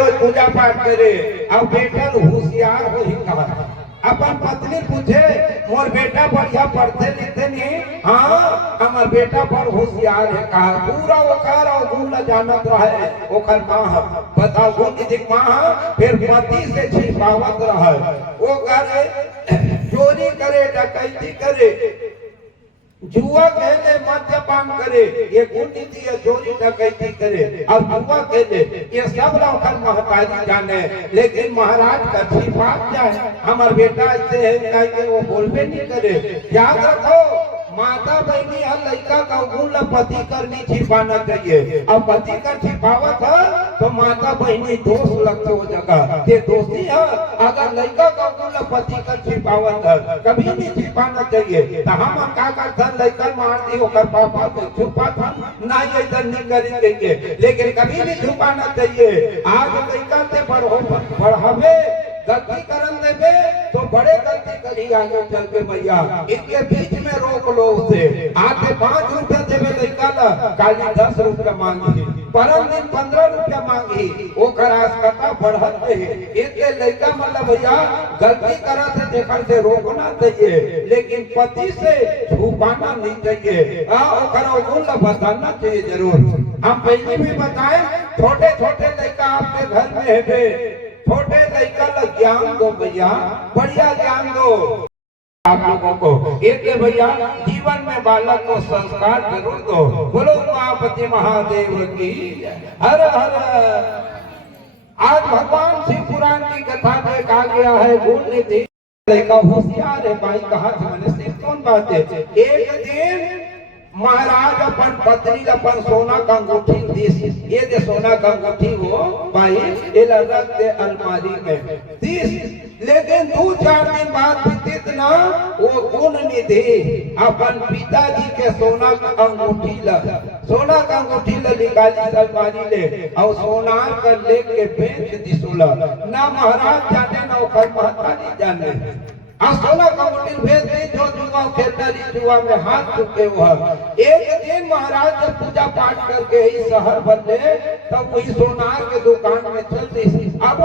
पूजा पाठ करे अब बेटा होशियार हो ही कहा अपन पत्नी पूछे मोर बेटा बढ़िया पढ़ते लिखते नहीं हाँ हमार बेटा बड़ होशियार है कहा पूरा ओकर और गुण जानत रहे ओकर माँ बताओ गुण निधिक माँ फिर पति से छिपावत रहे वो करे चोरी करे डकैती करे जुआ खेले मद्यपान करे ये गुण नीति है चोरी डकैती करे और जुआ खेले ये सब लोग महतारी जाने लेकिन महाराज का छिपा जाए हमार बेटा ऐसे है कि वो बोलबे नहीं करे याद रखो माता बहनी हर लड़का का गुण पति करनी छिपाना चाहिए अब पति का छिपावत है तो माता बहनी दोष लगते हो जगह ये दोषी है अगर लड़का का गुण पति का छिपावत है कभी नहीं छिपाना चाहिए तो हम क्या करते लड़का मार दी होकर पापा को छुपा था ना ये नहीं करेंगे लेकिन कभी नहीं छुपाना चाहिए आज लड़का से बढ़ावे गलती करन देवे तो बड़े गलती करी आगे चल के भैया इनके बीच में रोक लो उसे आके 5 रुपया देवे लड़का ला काली 10 रुपया मांगी परम दिन 15 रुपया मांगी वो करास कथा बढ़त है इनके लड़का मतलब भैया गलती करा से देखर से रोकना चाहिए लेकिन पति से छुपाना नहीं चाहिए ओकरा गुण बताना चाहिए जरूर हम पहले भी बताएं छोटे छोटे लड़का आपके घर में है छोटे लड़का का ज्ञान दो भैया बढ़िया ज्ञान दो आप लोगों को एक भैया जीवन में बालक को संस्कार जरूर दो बोलो उमापति महादेव की हर हर आज भगवान शिव पुराण की कथा में कहा गया है गुण निधि लड़का होशियार है भाई कहा से कौन बात है एक दिन महाराज अपन पत्नी अपन सोना का अंगूठी दी ये दे सोना का अंगूठी हो भाई ये रख दे अलमारी में तीस लेकिन 2-4 दिन बाद बीते ना वो गुण निधि अपन पिताजी के सोना का अंगूठी निकाली अलमारी ले और सोना का लेके बेच दिसुला ना महाराज जाने ना ओकर महतारी जाने सोना का मुटिल भेज दी जो जुआ खेलता जुआ में हाथ चुके हुआ एक दिन महाराज जब पूजा पाठ करके ही शहर बदले तब वही सोनार के दुकान में चलती अब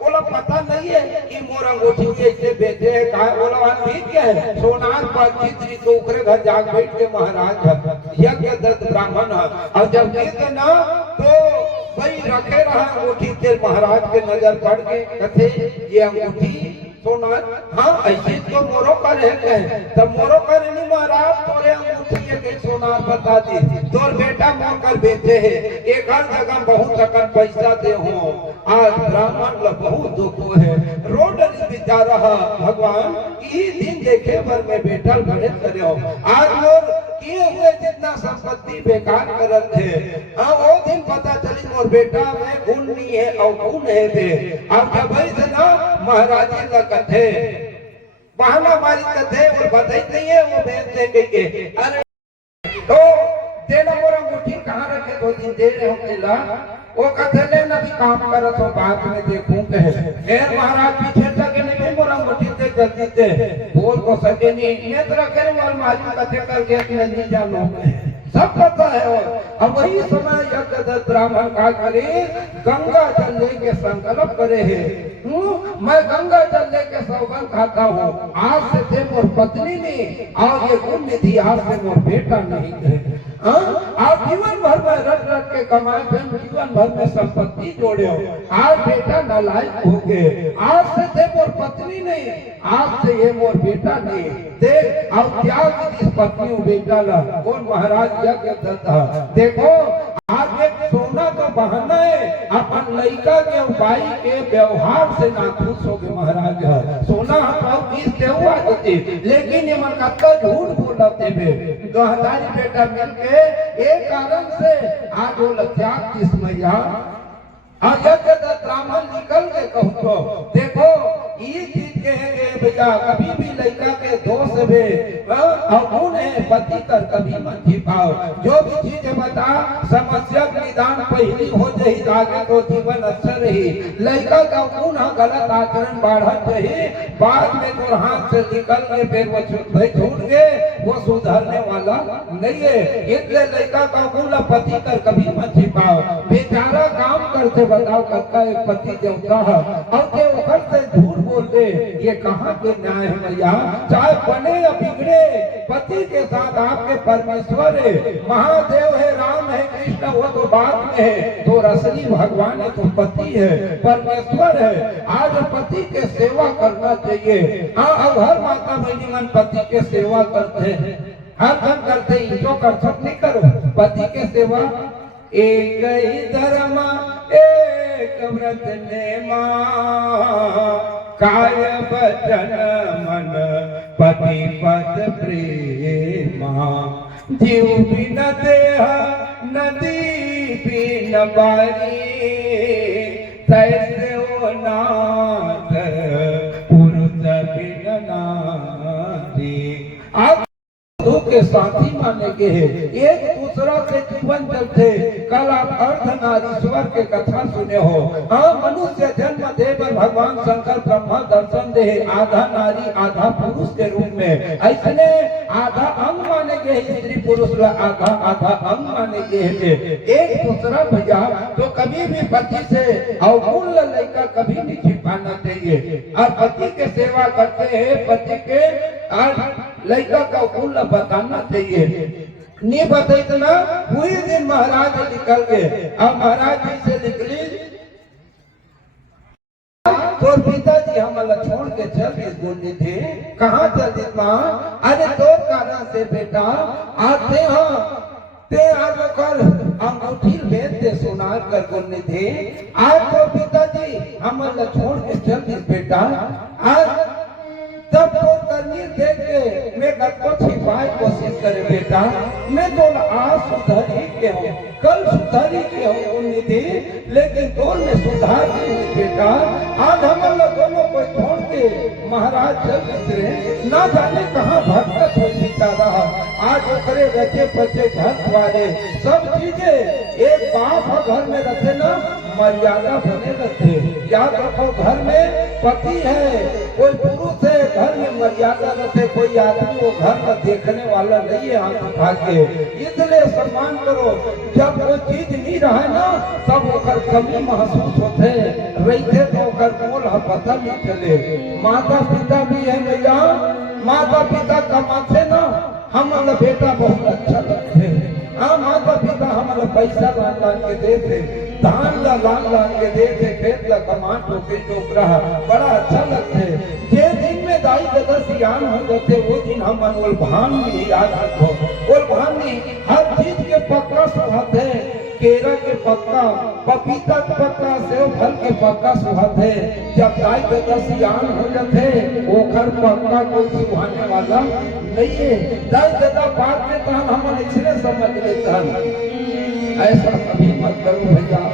बोला पता नहीं है कि मोर अंगूठी ऐसे बेचे है कहा बोला ठीक है सोनार पर चित्री तो उकरे घर जाग बैठ के महाराज यज्ञ दत्त ब्राह्मण और जब गीत ना तो भाई रखे रहा अंगूठी के महाराज के नजर पड़ के कथे ये अंगूठी सोनार हाँ ऐसे तो मोरो कर है तब मोरो कर नहीं महाराज तोरे अंगूठी के सोनार बता दी तोर बेटा मोर कर बेचे है एक हर जगह बहुत अकन पैसा दे हो आज ब्राह्मण ला बहुत दुख है रोड बेचारा भगवान ये दिन देखे भर में बेटा बड़े करे हो आज मोर किए हुए जितना संपत्ति बेकार करत है हाँ वो दिन पता चली मोर बेटा में गुण नहीं है और गुण है दे अब जब से ना महाराज का कथे बहाना मारी कथे और बताई नहीं है वो बेच देंगे के अरे तो देना मोर अंगूठी कहाँ रखे 2 दिन दे रहे हो केला वो कथे ले ना भी काम करत हो बाद में देखूं के फिर महाराज पीछे लगे नहीं मोर अंगूठी दे जल्दी दे बोल को सके नहीं ये तरह करे मोर मालिक कथे करके नहीं जानो सब पता है और वही समय यज्ञ दत्त ब्राह्मण का करे गंगा जल लेके संकल्प करे है मैं गंगा जल लेके सौगंध खाता हूँ आज से थे मोर पत्नी नहीं और ये गुण निधि आज से मोर बेटा नहीं है आप जीवन भर में रट रट के कमाए फिर जीवन भर में संपत्ति जोड़े हो आज बेटा नालायक हो गए आज से थे मोर पत्नी नहीं आज से ये मोर बेटा नहीं देख अब त्याग इस पत्नी बेटा ला कौन महाराज यज्ञ दत्त देखो आज एक सोना का बहाना है अपन लड़का के भाई के व्यवहार से ना खुश हो गए महाराज सोना हटाओ 20 के हुआ होते लेकिन ये मन का झूठ बोलते थे गहदारी बेटा मिलके एक कारण से आज वो त्याग किस मैया यज्ञ दत्त ब्राह्मण निकल के कहूँ देखो ये चीज कहेंगे भैया कभी भी लड़का के दोष है अवगुण है पति कर कभी मत छिपाओ जो भी चीज बता समस्या निदान पहली हो जाही आगे तो जीवन अच्छा रही लड़का का गुण गलत आचरण बढ़त रही बाद में तो हाथ से निकल के फिर वो छूट गए वो सुधरने वाला नहीं है। इसलिए लड़का का बोला पति कर कभी मत छिपाओ, बेचारा काम करते बताओ करता एक पति देवता है और के वक्त से झूठ बोल दे, ये कहाँ के न्याय है भैया? चाहे बने या बिगड़े, पति के साथ आपके परमेश्वर है, महादेव है, राम है, कृष्ण वो तो बाद में है, तो असली भगवान है तो पति है, परमेश्वर है। आज पति के सेवा करना चाहिए। हाँ, अब हर माता बहनी मन पति के सेवा करते हैं, हर काम करते हैं, जो कर सब नहीं करो पति के सेवा। एक ही धर्म एक व्रत नेमा, काय वचन मन पति पद प्रेमा, जीव बिन देह नदी बिन बारी, तैसे ओ नाथ पुरुष बिन नारी। आप के साथी माने के हैं, एक दूसरा से जीवन चलते। कल आप अर्धनारीश्वर के कथा सुने हो। हाँ, मनुष्य जन्म दे पर भगवान शंकर ब्रह्मा दर्शन दे, आधा नारी आधा पुरुष के रूप में। ऐसने आधा अंग माने के स्त्री पुरुष आधा आधा अंग माने के हैं। एक दूसरा भैया तो कभी भी पति से अवमूल्य लड़का कभी नहीं छिपाना चाहिए। और पति के सेवा करते हैं, पति के लड़का का मूल्य बताना चाहिए। नहीं बताई तो ना हुई दिन महाराज निकल गए। अब महाराज जी से निकली तो पिताजी हमला छोड़ के चल गए। बोलने थे कहाँ चल माँ? अरे तो कारण से बेटा आते हाँ ते आज कर अंगूठी भेज दे सुनार कर। बोलने थे आज तो पिताजी हमला छोड़ के चल गए बेटा। आज जब तो तनीर देख के मैं घर को छिपाए कोशिश करे बेटा, मैं तो आज सुधारी के हूँ, कल सुधारी के हूँ निधि, लेकिन तो में सुधार नहीं हुई बेटा। आज हम लोग दोनों को छोड़ के महाराज चल गुजरे, ना जाने कहाँ भटकत हुई बिता रहा। आज उतरे रचे पचे घर वाले सब चीजें एक बाप घर में रखे ना मर्यादा बने रहते। याद रखो घर में पति है, कोई पुरुष है, घर में मर्यादा रखे। कोई आदमी वो घर का देखने वाला नहीं है हाथ उठा के, इसलिए सम्मान करो। जब वो चीज नहीं रहे ना तब ओकर कमी महसूस होते रहते, तो ओकर मोल पता नहीं चले। माता पिता भी है भैया, माता पिता कमाते ना हमारा बेटा बहुत अच्छा लगते। हाँ, माता पिता हमारा पैसा लान के देते, धान लान के देते, खेत ला कमान टोके टोकरा बड़ा अच्छा लगते। जे दिन में दाई दादा सियान हो जाते वो दिन हम मनोल भान नहीं याद रखो। और भान नहीं हर चीज के पक्का सुहात है, केरा के पक्का, पपीता के पक्का, सेव फल के पक्का सुहात है। जब दाई दादा सियान हो जाते वो घर पक्का कोई सुहाने वाला नहीं है। दाई दादा बात में तो हम इसलिए समझ लेते हैं, ऐसा कभी मत करो भैया।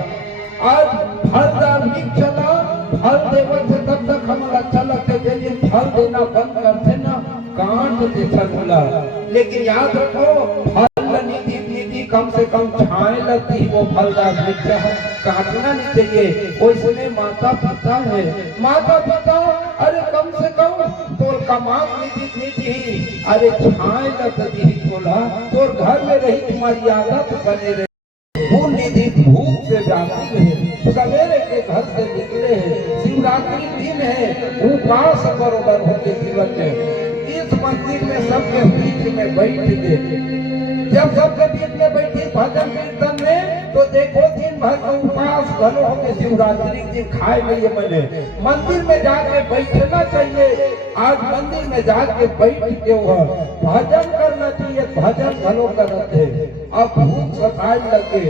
आज फलदार नहीं चला, फल देवे से तब तक हम अच्छा लगते, जैसे फल देना बंद करते ना कांट जैसा बोला। लेकिन याद रखो फल नीति नीति कम से कम छाए लगती वो फलदार वृक्ष है, काटना नहीं चाहिए। उसमें माता पिता है, माता पिता अरे कम से कम तो कमात नीति नीति अरे छाए लगती बोला तो घर में रही मर्यादा तो बने रहे। वो निधि भूख से व्याकुल है, सवेरे के घर से निकले हैं, शिवरात्रि दिन है, उपवास बरोबर होते जीवन में। इस मंदिर में सबके बीच में बैठ गए। जब सबके बीच में बैठी भजन कीर्तन में तो देखो दिन भर का उपवास घरों होके शिवरात्रि दिन खाए नहीं मैंने। मंदिर में जाके बैठना चाहिए। आज मंदिर में जाके बैठ के वो भजन करना चाहिए, भजन घरों करते। अब भूख सताए लगे,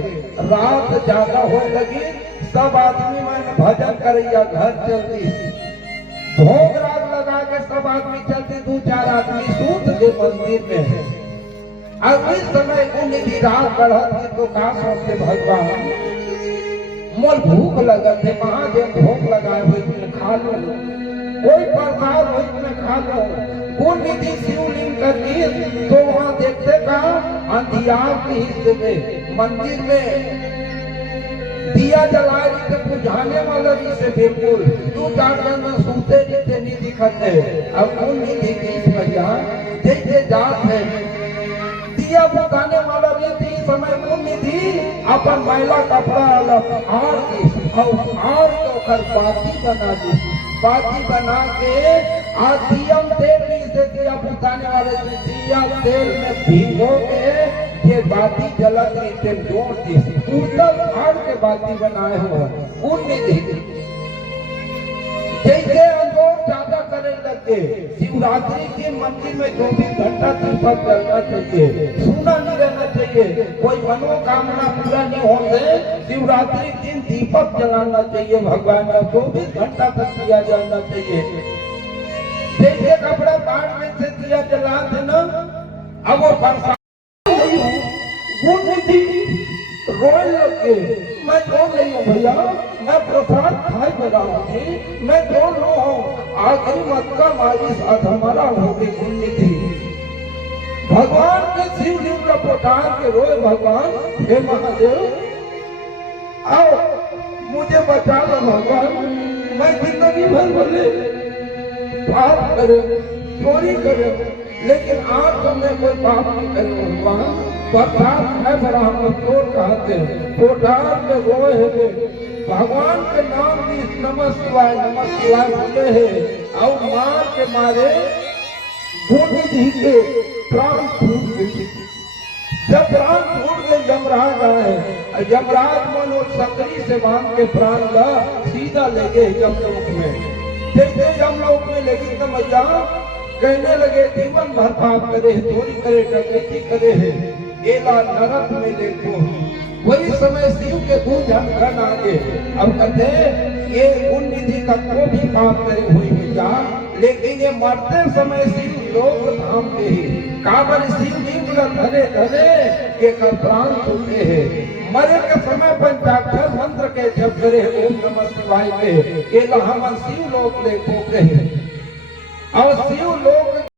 रात ज्यादा होने लगी, सब आदमी मैंने भजन करैया घर चलती, भोग राग लगा के सब आदमी चलते, दो चार आदमी सूत के मंदिर में। अब इस समय को निधि रात बढ़ती तो का सोचते भगवान मोल भूख लगते, कहाँ जे भूख लगाए हुए खा लो, कोई प्रसाद हुई खा लो। वो निधि शिवलिंग कर दी तो वहां देखते कहा अंधियार के हिस्से में मंदिर में दिया जला रही थे बुझाने वाला भी से बिल्कुल तू जाकर में सूते नीचे नहीं दिखते अब कौन नहीं देखी भैया जैसे जात है दिया बुझाने वाला भी थी समय कौन नहीं थी अपन महिला कपड़ा अलग आड़ की और आड़ के ओकर बाती बना दी बाती बना के आज दियम तेल से दिया बुझाने वाले दिया तेल में भिगो के ये बाती जलत रही थे जोड़ दी उल्टल फाड़ के बाती बनाए हो उन्नी थी जैसे अंदर ज्यादा करने लगे शिवरात्रि के मंदिर में 24 घंटा दीपक जलना चाहिए सूना नहीं रहना चाहिए कोई मनोकामना पूरा नहीं होने शिवरात्रि दिन दीपक जलाना चाहिए भगवान का 24 घंटा तक दिया जाना चाहिए जैसे कपड़ा काट में से दिया जला देना अब वो बरसात थी रोए लगे मैं जोड़ नहीं हूँ भैया मैं प्रसाद खाए बनाऊंगी मैं जोड़ लो हूँ आखिरी मत का मारी साथ हमारा होगी गुन्नी थी भगवान के शिवलिंग का पोटार के रोए भगवान हे महादेव आओ मुझे बचा लो भगवान मैं जिंदगी भर बोले पाप करे चोरी करे लेकिन आज तो मैं कोई पाप नहीं करे भगवान प्रसाद है बड़ा हम चोर कहते हैं पोटार में रोए है भगवान के नाम भी नमः शिवाय बोले है और मार के मारे बूढ़ी जी के प्राण छूट गए जब प्राण छूट गए यमराज आए यमराज मनो सकरी से बांध के प्राण ला सीधा ले गए यमलोक में जैसे यमलोक में लेगी तो मैया कहने लगे जीवन भर पाप करे चोरी करे डकैती करे है एला नरक में देखो वही समय शिव के दो झनखन आगे अब कहते ये उन निधि का को भी पाप करे हुई भैया लेकिन ये मरते समय शिव लोक धाम के ही काबर शिव जी धने धने के का प्राण छूटे है मरे के समय पंचाक्षर मंत्र के जप करे ओम नमः शिवाय के एला हम शिव लोक देखो कहे